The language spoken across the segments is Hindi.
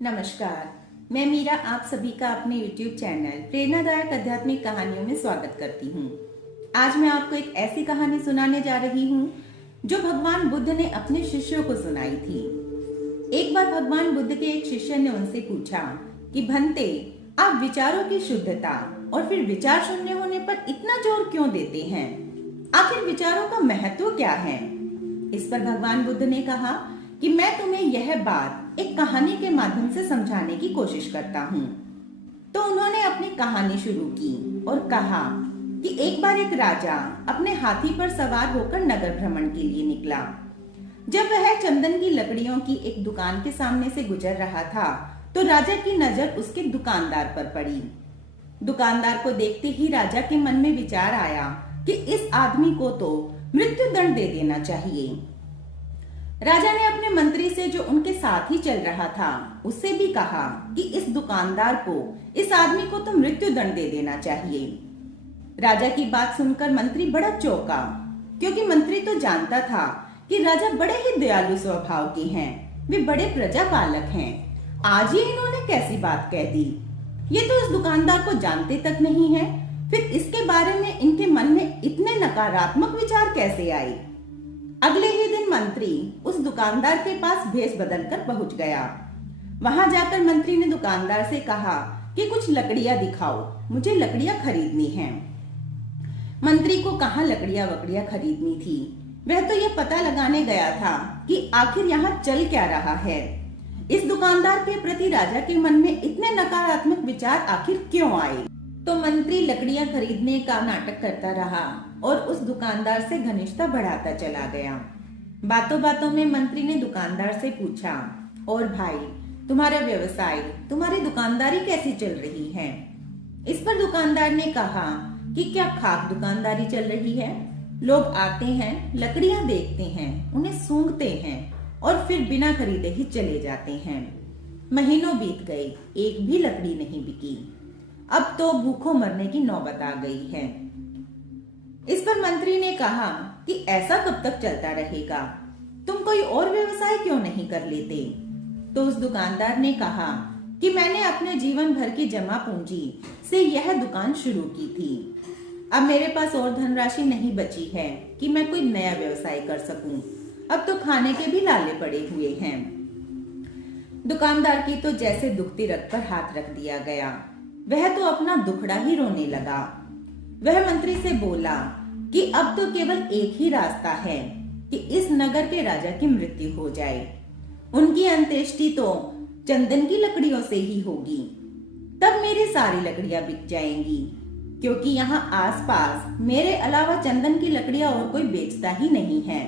नमस्कार, मैं मीरा आप सभी का अपने YouTube चैनल प्रेरणादायक आध्यात्मिक कहानियों में स्वागत करती हूँ। आज मैं आपको एक ऐसी कहानी सुनाने जा रही हूँ जो भगवान बुद्ध ने अपने शिष्यों को सुनाई थी। एक बार भगवान बुद्ध के एक शिष्य ने उनसे पूछा कि भंते, आप विचारों की शुद्धता और फिर विचार शून्य होने पर इतना जोर क्यों देते हैं? आखिर विचारों का महत्व क्या है? इस पर भगवान बुद्ध ने कहा कि मैं तुम्हें यह बात एक कहानी के माध्यम से समझाने की कोशिश करता हूँ। तो उन्होंने अपनी कहानी शुरू की और कहा कि एक बार एक राजा अपने हाथी पर सवार होकर नगर भ्रमण के लिए निकला। जब वह चंदन की लकड़ियों की एक दुकान के सामने से गुजर रहा था तो राजा की नजर उसके दुकानदार पर पड़ी। दुकानदार को देखते ही राजा के मन में विचार आया कि इस आदमी को तो मृत्यु दंड दे देना चाहिए। राजा ने अपने मंत्री से जो उनके साथ ही चल रहा था उससे भी कहा कि इस दुकानदार को, इस आदमी को तो मृत्यु दंड दे देना चाहिए। राजा की बात सुनकर मंत्री बड़ा चौंका, क्योंकि मंत्री तो जानता था कि राजा बड़े ही दयालु स्वभाव के हैं, वे बड़े प्रजापालक हैं। आज ये इन्होंने कैसी बात कह दी? ये तो इस दुकानदार को जानते तक नहीं है, फिर इसके बारे में इनके मन में इतने नकारात्मक विचार कैसे आए? अगले ही दिन मंत्री उस दुकानदार के पास भेष बदलकर पहुंच गया। वहां जाकर मंत्री ने दुकानदार से कहा कि कुछ लकड़ियां दिखाओ, मुझे लकड़ियां खरीदनी हैं। मंत्री को कहाँ लकड़ियां वकड़ियां खरीदनी थी, वह तो यह पता लगाने गया था कि आखिर यहाँ चल क्या रहा है। इस दुकानदार के प्रति राजा के मन में इतने नकारात्मक विचार आखिर क्यों आए? तो मंत्री लकड़ियां खरीदने का नाटक करता रहा और उस दुकानदार से घनिष्ठता बढ़ाता चला गया। बातों बातों में मंत्री ने दुकानदार से पूछा, और भाई, तुम्हारा व्यवसाय, तुम्हारी दुकानदारी कैसी चल रही है? इस पर दुकानदार ने कहा कि क्या खाक दुकानदारी चल रही है? लोग आते हैं, लकड़ियां देखते हैं, उन्हें सूंघते हैं और फिर बिना खरीदे ही चले जाते हैं। महीनों बीत गए, एक भी लकड़ी नहीं बिकी। अब तो भूखों मरने की नौबत आ गई है। इस पर मंत्री ने कहा कि ऐसा कब तक चलता रहेगा? तुम कोई और व्यवसाय क्यों नहीं कर लेते? तो उस दुकानदार ने कहा कि मैंने अपने जीवन भर की जमा पूंजी से यह दुकान शुरू की थी। अब मेरे पास और धनराशि नहीं बची है कि मैं कोई नया व्यवसाय कर सकूं। अब तो खाने के भी लाले पड़े हुए हैं। दुकानदार की तो जैसे दुखती रग पर हाथ रख दिया गया, वह तो अपना दुखड़ा ही रोने लगा। वह मंत्री से बोला कि अब तो केवल एक ही रास्ता है कि इस नगर के राजा की मृत्यु हो जाए। उनकी अंत्येष्टि तो चंदन की लकड़ियों से ही होगी। तब मेरी सारी लकड़ियां बिक जाएंगी, क्योंकि यहाँ आसपास मेरे अलावा चंदन की लकड़ियां और कोई बेचता ही नहीं है।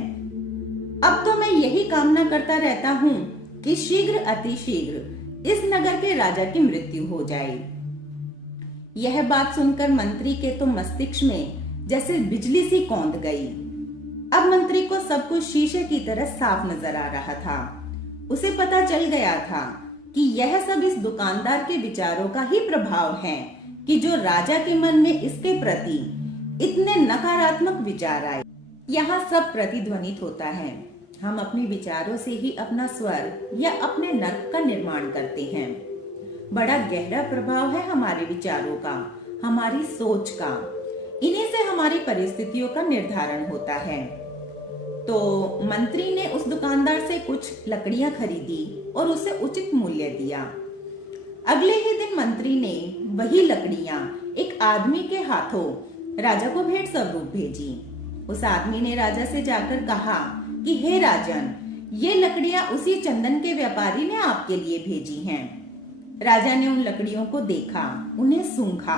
अब तो मैं यही कामना करता रहता हूँ कि शीघ्र अतिशीघ्र इस नगर के राजा की मृत्यु हो जाए। यह बात सुनकर मंत्री के तो मस्तिष्क में जैसे बिजली सी कौंध गई। अब मंत्री को सब कुछ शीशे की तरह साफ नजर आ रहा था। उसे पता चल गया था कि यह सब इस दुकानदार के विचारों का ही प्रभाव है कि जो राजा के मन में इसके प्रति इतने नकारात्मक विचार आए। यहाँ सब प्रतिध्वनित होता है। हम अपने विचारों से ही अपना स्वर्ग या अपने नर्क का निर्माण करते हैं। बड़ा गहरा प्रभाव है हमारे विचारों का, हमारी सोच का। इन्हीं से हमारी परिस्थितियों का निर्धारण होता है। तो मंत्री ने उस दुकानदार से कुछ लकड़ियां खरीदी और उसे उचित मूल्य दिया। अगले ही दिन मंत्री ने वही लकड़ियां एक आदमी के हाथों राजा को भेंट स्वरूप भेजी। उस आदमी ने राजा से जाकर कहा कि हे राजन, ये लकड़ियां उसी चंदन के व्यापारी ने आपके लिए भेजी हैं। राजा ने उन लकड़ियों को देखा, उन्हें सूंघा।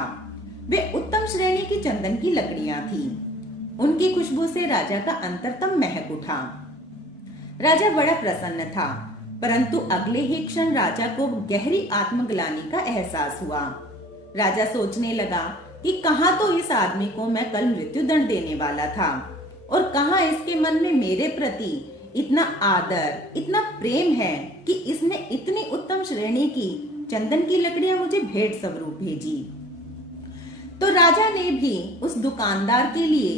वे उत्तम श्रेणी की चंदन की लकड़ियां थीं। उनकी खुशबू से राजा का अंतरतम महक उठा। राजा बड़ा प्रसन्न था, परंतु अगले ही क्षण राजा को गहरी आत्मग्लानि का एहसास हुआ। राजा सोचने लगा कि कहाँ तो इस आदमी को मैं कल मृत्यु दंड देने वाला था और कहाँ इसके मन में मेरे प्रति इतना आदर, इतना प्रेम है कि इसने इतनी उत्तम श्रेणी की चंदन की लकड़ियां मुझे भेंट स्वरूप भेजी। तो राजा ने भी उस दुकानदार के लिए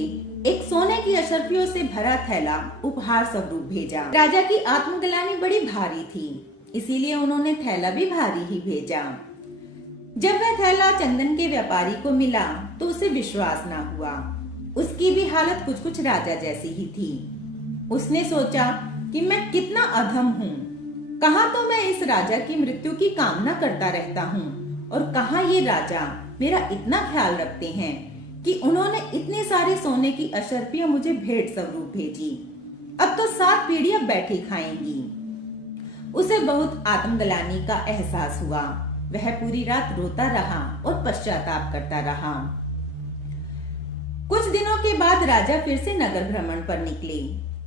एक सोने की अशर्फियों से भरा थैला उपहार स्वरूप भेजा। राजा की आत्मग्लानि बड़ी भारी थी, इसीलिए उन्होंने थैला भी भारी ही भेजा। जब वह थैला चंदन के व्यापारी को मिला तो उसे विश्वास ना हुआ। उसकी भी हालत कुछ कुछ राजा जैसी ही थी। उसने सोचा कि मैं कितना अधम हूँ। कहाँ तो मैं इस राजा की मृत्यु की कामना करता रहता हूँ और कहाँ ये राजा मेरा इतना ख्याल रखते हैं कि उन्होंने इतने सारे सोने की अशर्फियां मुझे भेंट स्वरूप भेजी। अब तो 7 पीढ़ियां बैठी खाएंगी। उसे बहुत आत्मग्लानि का एहसास हुआ। वह पूरी रात रोता रहा और पश्चाताप करता रहा। कुछ दिनों के बाद राजा फिर से नगर भ्रमण पर निकले।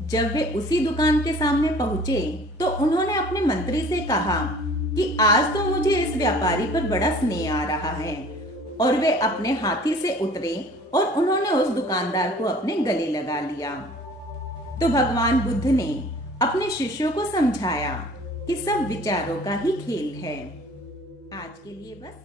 जब वे उसी दुकान के सामने पहुंचे तो उन्होंने अपने मंत्री से कहा कि आज तो मुझे इस व्यापारी पर बड़ा स्नेह आ रहा है। और वे अपने हाथी से उतरे और उन्होंने उस दुकानदार को अपने गले लगा लिया। तो भगवान बुद्ध ने अपने शिष्यों को समझाया कि सब विचारों का ही खेल है। आज के लिए बस